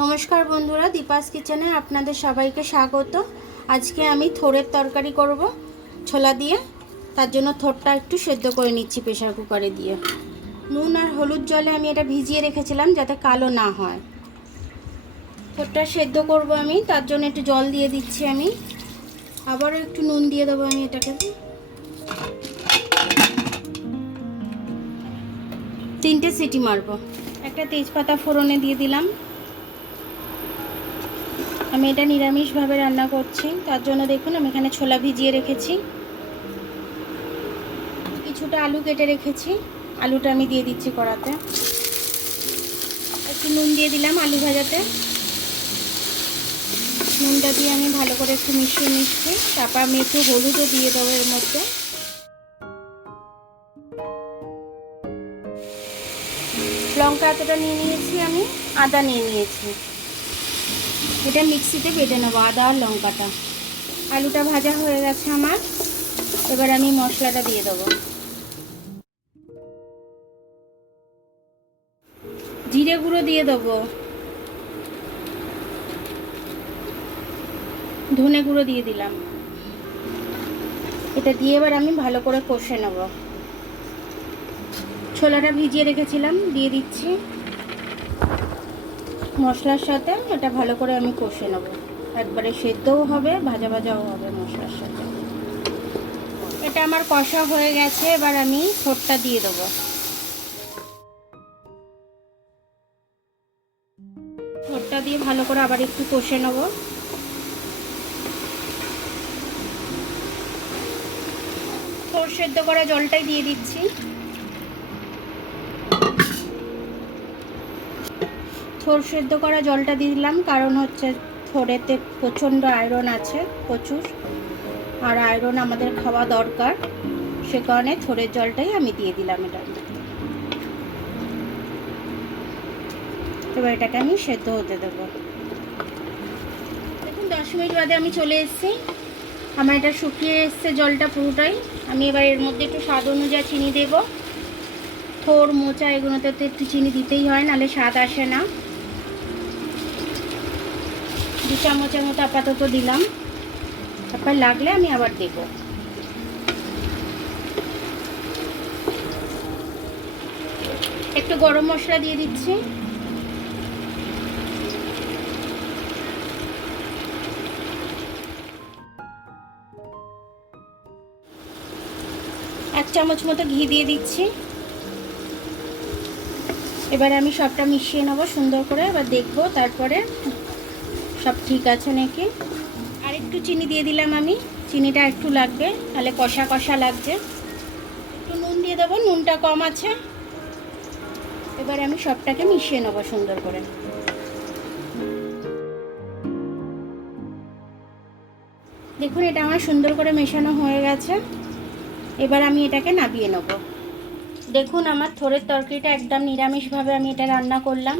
নমস্কার বন্ধুরা, দীপাস কিচেনে আপনাদের সবাইকে স্বাগত। আজকে আমি থোড়ের তরকারি করব ছোলা দিয়ে। তার জন্য থোড়টা একটু সেদ্ধ করে নিচ্ছি প্রেসার কুকারে দিয়ে। নুন আর হলুদ জলে আমি এটা ভিজিয়ে রেখেছিলাম যাতে কালো না হয়। থোড়টা সেদ্ধ করব আমি, তার জন্য একটু জল দিয়ে দিচ্ছি আমি। আবারও একটু নুন দিয়ে দেবো আমি এটাকে। 3টে সিটি মারবো। একটা তেজপাতা ফোড়নে দিয়ে দিলাম। আমি এটা নিরামিষভাবে রান্না করছি, তার জন্য দেখুন আমি এখানে ছোলা ভিজিয়ে রেখেছি, কিছুটা আলু কেটে রেখেছি। আলুটা আমি দিয়ে দিচ্ছি কড়াতে। একটু নুন দিয়ে দিলাম আলু ভাজাতে। নুনটা দিয়ে আমি ভালো করে একটু মিশিয়ে তারপর আমি একটু হলুদও দিয়ে দেবো এর মধ্যে। লঙ্কা এতটা নিয়ে নিয়েছি আমি, আদা নিয়ে নিয়েছি। এটা মিক্সিতে বেটে নেবো আদা আর লঙ্কাটা। আলুটা ভাজা হয়ে গেছে আমার, এবার আমি মশলাটা দিয়ে দেবো। জিরে গুঁড়ো দিয়ে দেবো, ধনে গুঁড়ো দিয়ে দিলাম। এটা দিয়ে এবার আমি ভালো করে কষে নেব। ছোলাটা ভিজিয়ে রেখেছিলাম দিয়ে দিচ্ছি মশলার সাথে। এটা ভালো করে আমি কষে নেব, একবারে সেদ্ধও হবে ভাজা ভাজাও হবে মশলার সাথে। এটা আমার কষা হয়ে গেছে, এবার আমি থোড়টা দিয়ে দেবো। থোড়টা দিয়ে ভালো করে আবার একটু কষে নেব। থোড় সেদ্ধ করা জলটাই দিয়ে দিচ্ছি। থোড় সেদ্ধ করা জলটা দিয়ে দিলাম, কারণ হচ্ছে থোড়েতে প্রচণ্ড আয়রন আছে, প্রচুর, আর আয়রন আমাদের খাওয়া দরকার, সে কারণে থোড়ের জলটাই আমি দিয়ে দিলাম এটার মধ্যে। এবার এটাকে আমি সেদ্ধ হতে দেবো। দেখুন 10 মিনিট বাদে আমি চলে এসেছি। আমার এটা শুকিয়ে এসছে জলটা পুরোটাই। আমি এবার এর মধ্যে একটু স্বাদ অনুযায়ী চিনি দেবো। থোড় মোচা এগুলোতে তো একটু চিনি দিতেই হয়, নাহলে স্বাদ আসে না। 2 চামচের মতো আপাতত দিলাম, তারপর লাগলে আমি আবার দেব। একটু গরম মশলা দিয়ে দিচ্ছি। এক চামচ মতো ঘি দিয়ে দিচ্ছি। এবার আমি সবটা মিশিয়ে নেবো সুন্দর করে, এবার দেখবো তারপরে সব ঠিক আছে নাকি। আর একটু চিনি দিয়ে দিলাম আমি, চিনিটা একটু লাগবে, তাহলে কষা কষা লাগছে। একটু নুন দিয়ে দেবো, নুনটা কম আছে। এবার আমি সবটাকে মিশিয়ে নেবো সুন্দর করে। দেখুন এটা আমার সুন্দর করে মেশানো হয়ে গেছে। এবার আমি এটাকে নামিয়ে নেব। দেখুন আমার থোড়ের তরকারিটা একদম নিরামিষভাবে আমি এটা রান্না করলাম।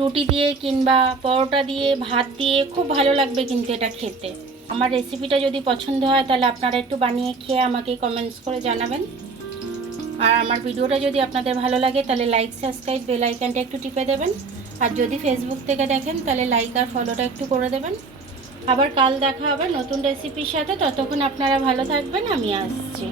রুটি দিয়ে কিংবা পরোটা দিয়ে, ভাত দিয়ে খুব ভালো লাগবে কিন্তু এটা খেতে। আমার রেসিপিটা যদি পছন্দ হয় তাহলে আপনারা একটু বানিয়ে খেয়ে আমাকে কমেন্টস করে জানাবেন। আর আমার ভিডিওটা যদি আপনাদের ভালো লাগে তাহলে লাইক, সাবস্ক্রাইব, বেল আইকনটা একটু টিপে দেবেন। আর যদি ফেসবুক থেকে দেখেন তাহলে লাইক আর ফলোটা একটু করে দেবেন। আবার কাল দেখা হবে নতুন রেসিপির সাথে। ততক্ষণ আপনারা ভালো থাকবেন, আমি আসছি।